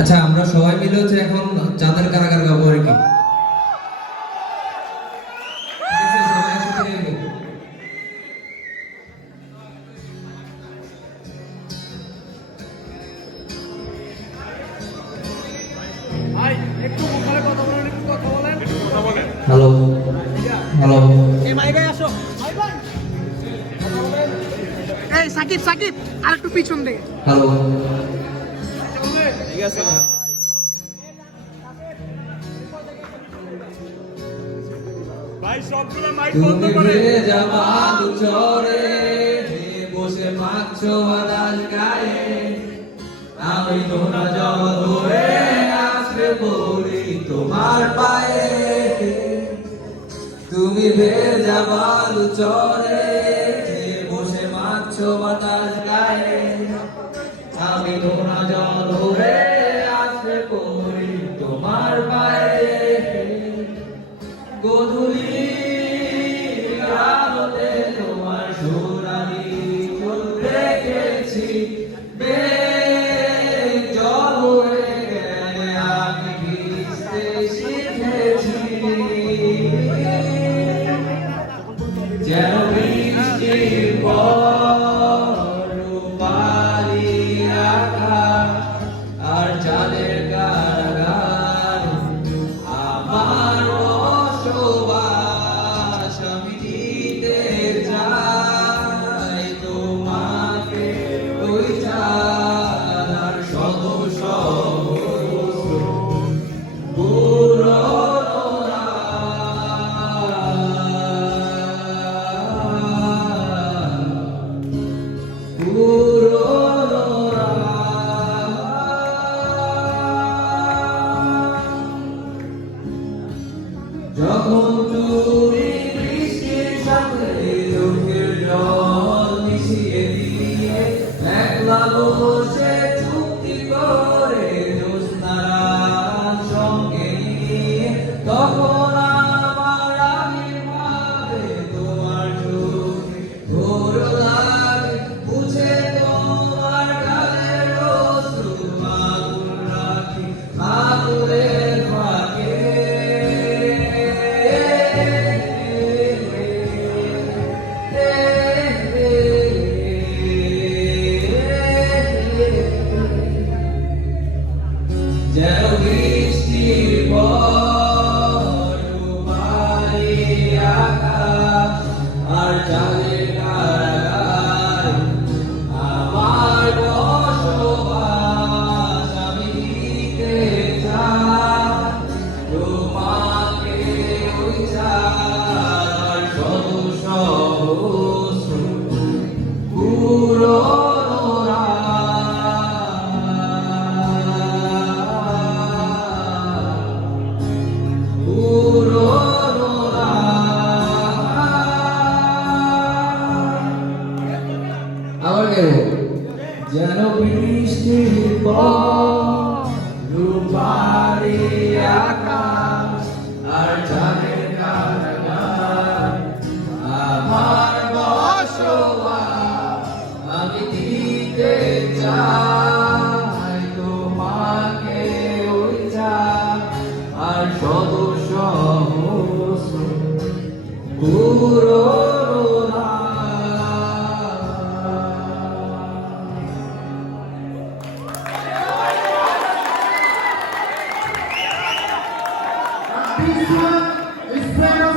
আচ্ছা আমরা সবাই মিলে হচ্ছে এখন চাঁদের কারাগার গাবো আর কি। ঠিক আছে, সবাই একসাথে গাইবো। ভাই একটু মুখে কথা বলেন, একটু কথা বলেন, একটু কথা বলেন। Hello hello. এই ভাই ভাই আসো, ভাই ভাই এই সাকিব সাকিব আর একটু পিছন দিকে। হ্যালো। ঠিক আছে ভাই, সবগুলো মাইক বন্ধ তুমি করে। ভেজা বালু চরে বসে মাখছো বাতাস গায়ে, আমি নোনা জল ধরে আসবে বলি তোমার পায়ে। তুমি ভেজা বালু চরে বসে মাখছো বাতাস গায়ে, আমি নোনা জল ধরে আসবে বলি তোমার পায়ে। গোধূলি আলোতে তোমার সোনালি ফুল রেখেছি, জল হয়ে গেলে আমি ভিজতে শিখেছি। যেন বৃষ্টির পর রূপালি আকাশ আর চাঁদের কারাগার আমার বসবাস, আমি দিতে চাই তোমাকে ওই চাঁদ আর শত সহস্র পুরনো যখন তুমি বৃষ্টির সাথে চোখের জল মিশিয়ে দিয়ে একলা বসে চুক্তি করে জ্যোৎস্নারাত সঙ্গে নিয়ে, তখন আমার আবির্ভাবে তোমার চোখে ঘোর লাগে, বুঝে তোমার গালের অশ্রু আগুন রাখি আগুনের ফাঁকে। যেন বৃষ্টির পর রূপালি আকাশ আর চাঁদের কারাগার আমার বসবাস, আমি দিতে চাই তোমাকে ওই চাঁদ আর শত সহস্র পুরনো আবার গেল। যেন বৃষ্টির পর রূপালি আকাশ আর চাঁদের কারাগার আমার বসবাস, আমি দিতে চাই তোমাকে ওই চাঁদ আর শত সহস্র পুরনো This one is better.